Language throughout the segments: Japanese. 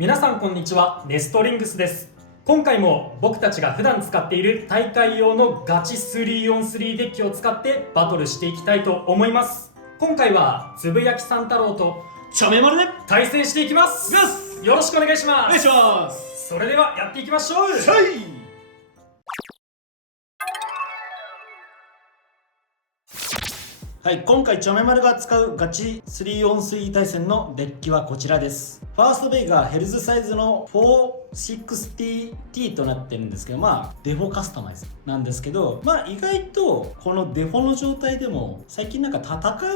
皆さんこんにちは、ネストリングスです。今回も僕たちが普段使っている大会用のガチ 3on3 デッキを使ってバトルしていきたいと思います。今回はつぶやきさん太郎とチャメマルで対戦していきます。よろしくお願いします。お願いします。それではやっていきましょう。はい、今回チョメマルが使うガチ 3on3 対戦のデッキはこちらです。ファーストベイがヘルズサイズの 460T となってるんですけど、デフォカスタマイズなんですけど、意外とこのデフォの状態でも最近戦え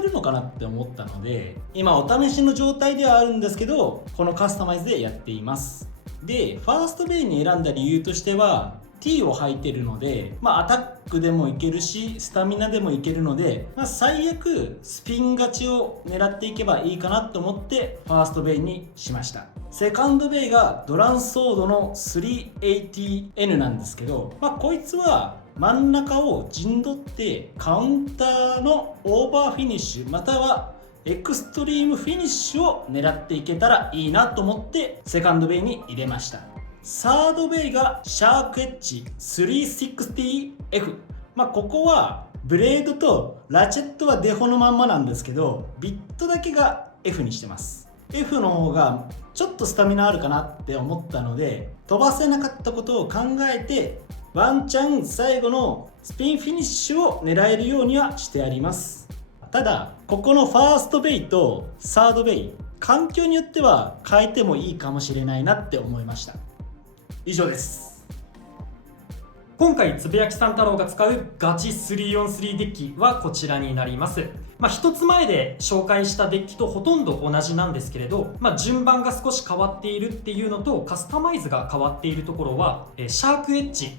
るのかなって思ったので、今お試しの状態ではあるんですけど、このカスタマイズでやっています。で、ファーストベイに選んだ理由としてはT を履いてるので、アタックでもいけるしスタミナでもいけるので、最悪スピン勝ちを狙っていけばいいかなと思ってファーストベイにしました。セカンドベイがドランソードの 380N なんですけど、こいつは真ん中を陣取ってカウンターのオーバーフィニッシュまたはエクストリームフィニッシュを狙っていけたらいいなと思ってセカンドベイに入れました。サードベイがシャークエッジ 360F。ここはブレードとラチェットはデフォのまんまなんですけど、ビットだけが F にしてます。F の方がちょっとスタミナあるかなって思ったので、飛ばせなかったことを考えてワンチャン最後のスピンフィニッシュを狙えるようにはしてあります。ただここのファーストベイとサードベイ、環境によっては変えてもいいかもしれないなって思いました。以上です。今回つぶやきさん太郎が使うガチ 3on3 デッキはこちらになります。一つ前で紹介したデッキとほとんど同じなんですけれど、順番が少し変わっているっていうのとカスタマイズが変わっているところは、シャークエッジ、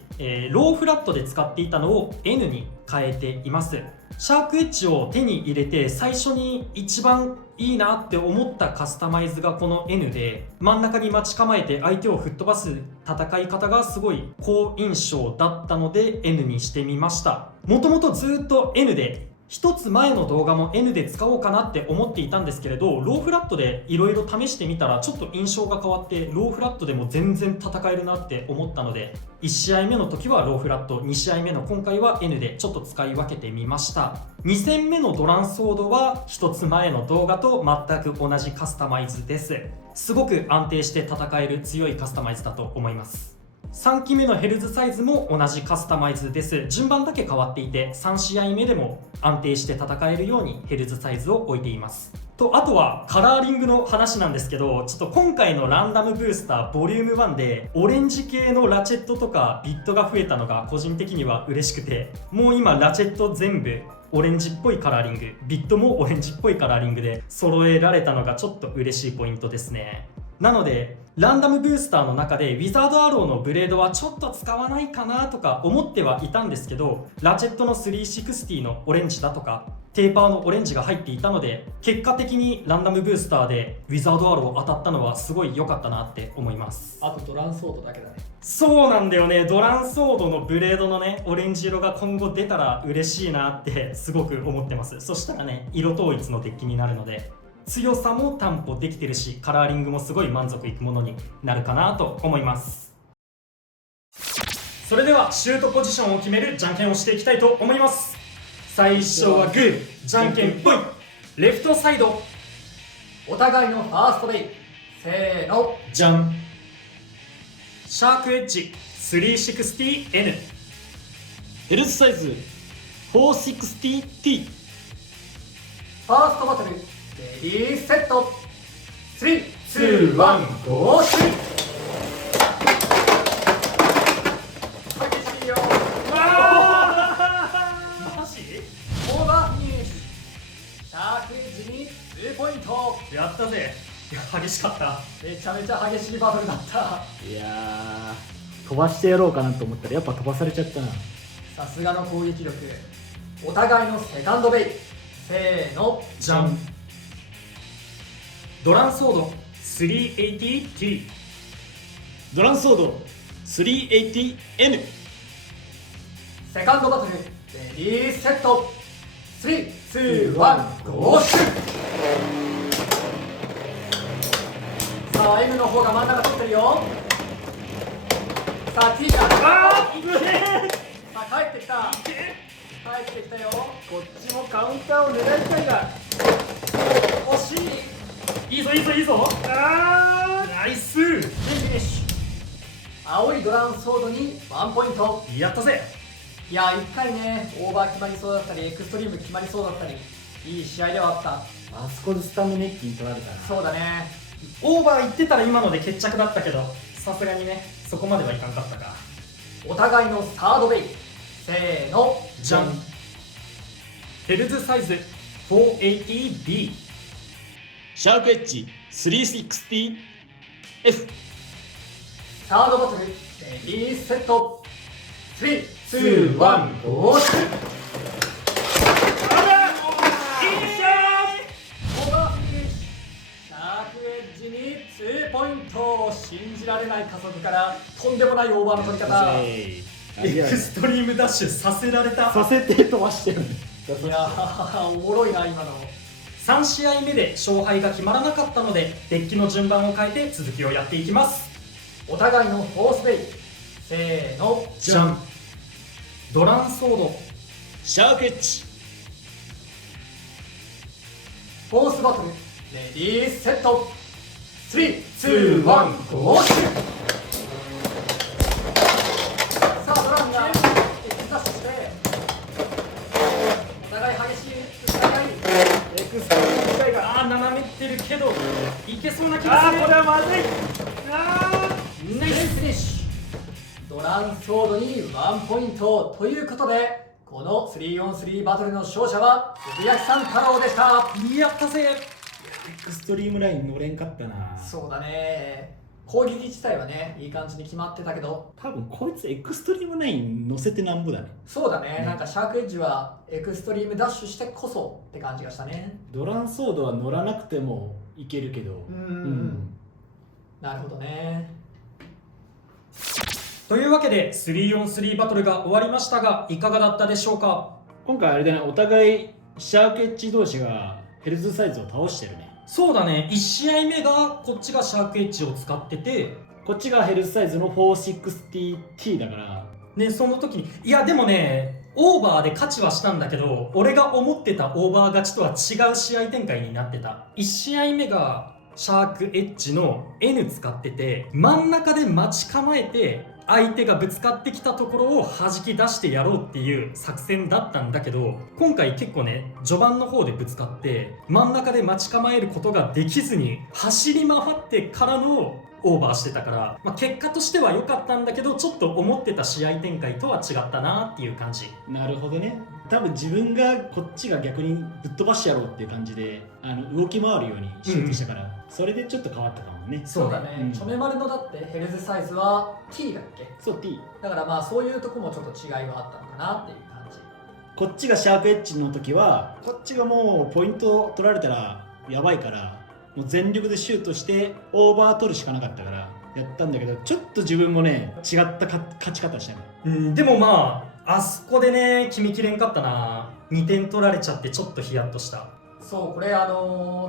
ローフラットで使っていたのを N に変えています。シャークエッジを手に入れて最初に一番いいなって思ったカスタマイズがこの N で、真ん中に待ち構えて相手を吹っ飛ばす戦い方がすごい好印象だったので N にしてみました。もともとずっと N で一つ前の動画も N で使おうかなって思っていたんですけれど、ローフラットでいろいろ試してみたらちょっと印象が変わってローフラットでも全然戦えるなって思ったので、1試合目の時はローフラット、2試合目の今回は N でちょっと使い分けてみました。2戦目のドランソードは1つ前の動画と全く同じカスタマイズです。すごく安定して戦える強いカスタマイズだと思います。3期目のヘルズサイズも同じカスタマイズです。順番だけ変わっていて3試合目でも安定して戦えるようにヘルズサイズを置いています。あとはカラーリングの話なんですけど、ちょっと今回のランダムブースターボリューム1でオレンジ系のラチェットとかビットが増えたのが個人的には嬉しくて、もう今ラチェット全部オレンジっぽいカラーリング、ビットもオレンジっぽいカラーリングで揃えられたのがちょっと嬉しいポイントですね。なのでランダムブースターの中でウィザードアローのブレードはちょっと使わないかなとか思ってはいたんですけど、ラチェットの360のオレンジだとかテーパーのオレンジが入っていたので、結果的にランダムブースターでウィザードアロー当たったのはすごい良かったなって思います。あとドランソードだけだね。そうなんだよね。ドランソードのブレードのねオレンジ色が今後出たら嬉しいなってすごく思ってます。そしたらね色統一のデッキになるので強さも担保できてるし、カラーリングもすごい満足いくものになるかなと思います。それではシュートポジションを決めるじゃんけんをしていきたいと思います。最初はグー、じゃんけんぽい。レフトサイドお互いのファーストベイ、せーの、じゃん。シャークエッジ 360N。 ヘルズサイズ 460T。 ファーストバトル、レディーセット、3、2、1、ゴーシュー。激しいよ。マジオーバーフィニッシュ。シャークエッジに2ポイント。やったぜ。いや激しかった。めちゃめちゃ激しいバトルだった。いやー、飛ばしてやろうかなと思ったらやっぱ飛ばされちゃったな。さすがの攻撃力。お互いのセカンドベイ、せーの、じゃん。ドランソード 380T。 ドランソード 380N。 セカンドバトル、レディーセット、3、2、1、ゴーシュー。ささあ M の方が真ん中取ってるよ。さあ T がさあ帰ってきたよ。こっちもカウンターを狙いたいが惜しい。いいぞいいぞいいぞ。ナイス。フィニッシュ。青いドランソードに1ポイント。やったぜ。いや1回ねオーバー決まりそうだったりエクストリーム決まりそうだったりいい試合ではあった。あそこでスタミネッキに取られたな。そうだね。オーバー行ってたら今ので決着だったけど、さすがにねそこまではいかんかったか。お互いのサードベイ。せーのじゃん。ヘルズサイズ 480B。 シャークエッジ 360F。 サードバトルレディーセット。3、2、1、ゴーシュ。オーバーフィニッシュ。シャークエッジに2ポイント。信じられない加速からとんでもないオーバーの取り方。エクストリームダッシュさせられた。させて飛ばしてる。いやーおもろいな今の。3試合目で勝敗が決まらなかったのでデッキの順番を変えて続きをやっていきます。お互いのフォースベイ。せーのじゃん。ドランソードシャークエッジ。フォースバトルレディーセット。3、2、1、ゴーシュ。さあドランがエクスダッシュしてお互い激しい戦い。エクストリーム試合が斜めってるけどいけそうな気がする。これはまずい。ナイスフィニッシュ。ドランソードに1ポイントということでこの 3on3 バトルの勝者はつぶやきさん太郎でした。やったぜ。エクストリームライン乗れんかったな。そうだね。攻撃自体はねいい感じに決まってたけど、多分こいつエクストリームライン乗せてなんぼだね。そうだね、なんかシャークエッジはエクストリームダッシュしてこそって感じがしたね。ドランソードは乗らなくてもいけるけど。なるほどね。というわけで 3on3 バトルが終わりましたがいかがだったでしょうか。今回あれだね、お互いシャークエッジ同士がヘルズサイズを倒してるね。そうだね、1試合目がこっちがシャークエッジを使っててこっちがヘルズサイズの 460T だから。ね、その時にいやでもねオーバーで勝ちはしたんだけど俺が思ってたオーバー勝ちとは違う試合展開になってた。1試合目がシャークエッジの N 使ってて真ん中で待ち構えて相手がぶつかってきたところを弾き出してやろうっていう作戦だったんだけど今回結構ね序盤の方でぶつかって真ん中で待ち構えることができずに走り回ってからのオーバーしてたから、結果としては良かったんだけどちょっと思ってた試合展開とは違ったなっていう感じ。なるほどね。多分自分がこっちが逆にぶっ飛ばしてやろうっていう感じで動き回るようにシュートしたから、それでちょっと変わったかもね。そうだね、チョメマルのだってヘルズサイズは T だっけ。そう T だからまあそういうとこもちょっと違いはあったのかなっていう感じ。こっちがシャークエッジの時はこっちがもうポイント取られたらやばいからもう全力でシュートしてオーバー取るしかなかったからやったんだけど、ちょっと自分もね違った勝ち方したね。でもあそこでね決めきれんかったな。2点取られちゃってちょっとヒヤッとした。そうこれ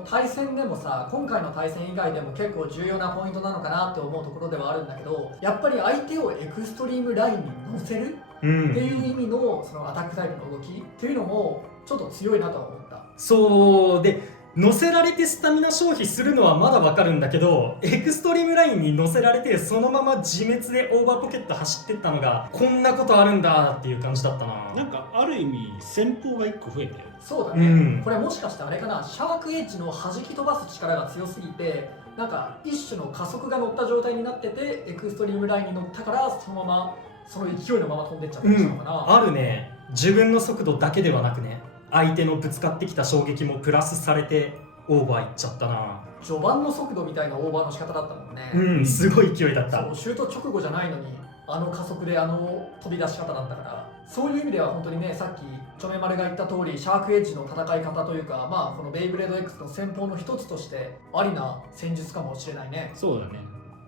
対戦でもさ今回の対戦以外でも結構重要なポイントなのかなって思うところではあるんだけど、やっぱり相手をエクストリームラインに乗せるっていう意味のそのアタックタイプの動きっていうのもちょっと強いなとは思った。そうで乗せられてスタミナ消費するのはまだわかるんだけどエクストリームラインに乗せられてそのまま自滅でオーバーポケット走ってったのがこんなことあるんだっていう感じだったな。なんかある意味戦法が1個増えたよ。そうだね、これもしかしてあれかな、シャークエッジの弾き飛ばす力が強すぎてなんか一種の加速が乗った状態になっててエクストリームラインに乗ったからそのままその勢いのまま飛んでっちゃったりしたのかな。あるね。自分の速度だけではなくね相手のぶつかってきた衝撃もプラスされてオーバーいっちゃったな。序盤の速度みたいなオーバーの仕方だったもんね。すごい勢いだった。そうシュート直後じゃないのに加速で飛び出し方だったから、そういう意味では本当にねさっきチョメマルが言った通りシャークエッジの戦い方というかこのベイブレード X の戦法の一つとしてありな戦術かもしれないね。そうだね。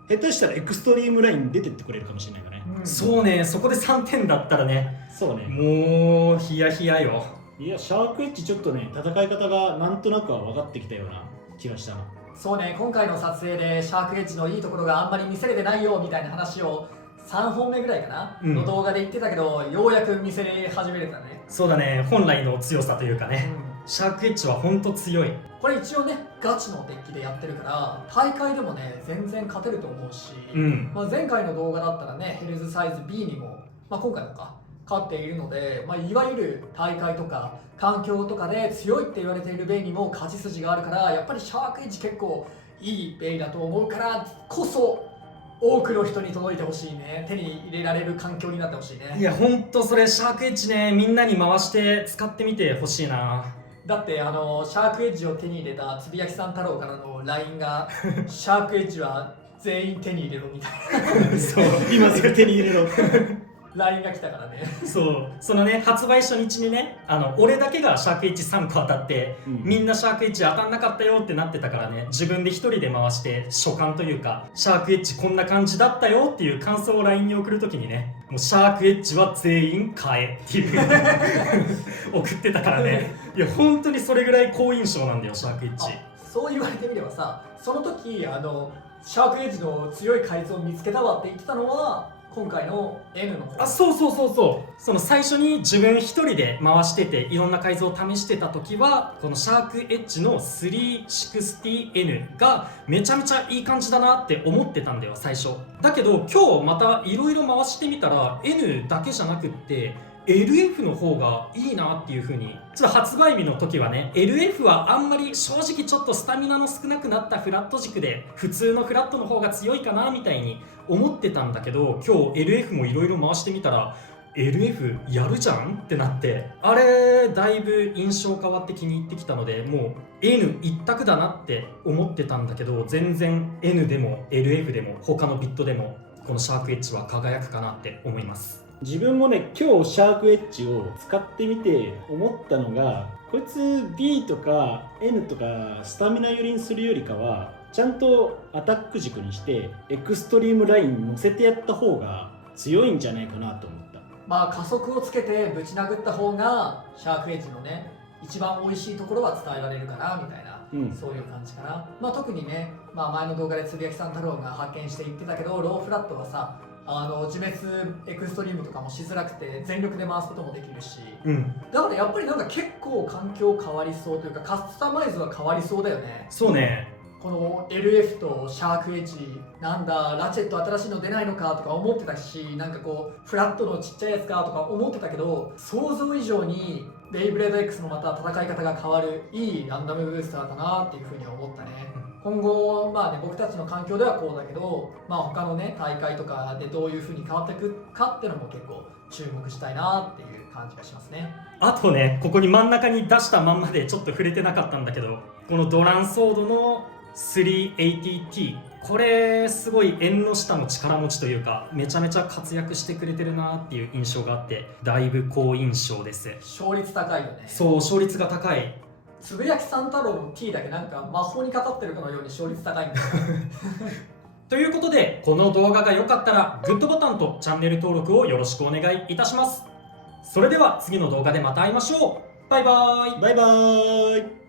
下手したらエクストリームラインに出てってくれるかもしれないからね。そうね、そこで3点だったらねそうね。もうヒヤヒヤよ。いやシャークエッジちょっとね戦い方がなんとなくは分かってきたような気がしたな。そうね、今回の撮影でシャークエッジのいいところがあんまり見せれてないよみたいな話を3本目ぐらいかな、うんの動画で言ってたけど、ようやく見せ始めれたね。そうだね、本来の強さというかうね、んシャークエッジはほんと強い。これ一応ね、ガチのデッキでやってるから大会でもね全然勝てると思うし、うん前回の動画だったらねヘルズサイズ B にも、今回もか勝っているので、いわゆる大会とか環境とかで強いって言われているベイにも勝ち筋があるから、やっぱりシャークエッジ結構いいベイだと思うからこそ、多くの人に届いてほしいね。手に入れられる環境になってほしいね。いやほんとそれシャークエッジね、みんなに回して使ってみてほしいな。だってシャークエッジを手に入れたつぶやきさん太郎からの LINE がシャークエッジは全員手に入れろみたいなそう今すぐ手に入れろLINE が来たからね。そうそのね、発売初日にね、俺だけがシャークエッジ3個当たって、みんなシャークエッジ当たんなかったよってなってたからね、自分で一人で回して所感というか、シャークエッジこんな感じだったよっていう感想を LINE に送るときにね、もうシャークエッジは全員買えっていう風に送ってたからね。いや本当にそれぐらい好印象なんだよシャークエッジ。そう言われてみればさ、その時シャークエッジの強い改造を見つけたわって言ってたのは今回の N の方。そうその最初に自分一人で回してていろんな改造を試してた時はこのシャークエッジの 360N がめちゃめちゃいい感じだなって思ってたんだよ最初。だけど今日またいろいろ回してみたら N だけじゃなくって LF の方がいいなっていう風に、ちょっと発売日の時はね LF はあんまり正直ちょっとスタミナの少なくなったフラット軸で普通のフラットの方が強いかなみたいに思ってたんだけど、今日 LF もいろいろ回してみたら LF やるじゃんってなって、あれだいぶ印象変わって気に入ってきたので、もう N 一択だなって思ってたんだけど、全然 N でも LF でも他のビットでもこのシャークエッジは輝くかなって思います。自分もね、今日シャークエッジを使ってみて思ったのが、こいつ B とか N とかスタミナ寄りにするよりかはちゃんとアタック軸にしてエクストリームラインに乗せてやった方が強いんじゃないかなと思った。加速をつけてぶち殴った方がシャークエッジのね一番美味しいところは伝えられるかなみたいな、そういう感じかな。特にね、前の動画でつぶやきさん太郎が発見して言ってたけど、ローフラットはさ自滅エクストリームとかもしづらくて全力で回すこともできるし、だからやっぱりなんか結構環境変わりそうというかカスタマイズは変わりそうだよね。そうね、この LF とシャークエッジなんだラチェット新しいの出ないのかとか思ってたし、なんかこうフラットのちっちゃいやつかとか思ってたけど、想像以上にベイブレード X のまた戦い方が変わるいいランダムブースターだなっていうふうに思ったね。今後僕たちの環境ではこうだけど、他のね大会とかでどういうふうに変わっていくかっていうのも結構注目したいなっていう感じがしますね。あとね、ここに真ん中に出したまんまでちょっと触れてなかったんだけど、このドランソードの 380T、 これすごい縁の下の力持ちというかめちゃめちゃ活躍してくれてるなっていう印象があって、だいぶ好印象です。勝率高いよね。そう、勝率が高い。つぶやきさん太郎の T だけなんか魔法にかかってるかのように勝率高いんだよということで、この動画が良かったらグッドボタンとチャンネル登録をよろしくお願いいたします。それでは次の動画でまた会いましょう。バイバーイ。バイバーイ。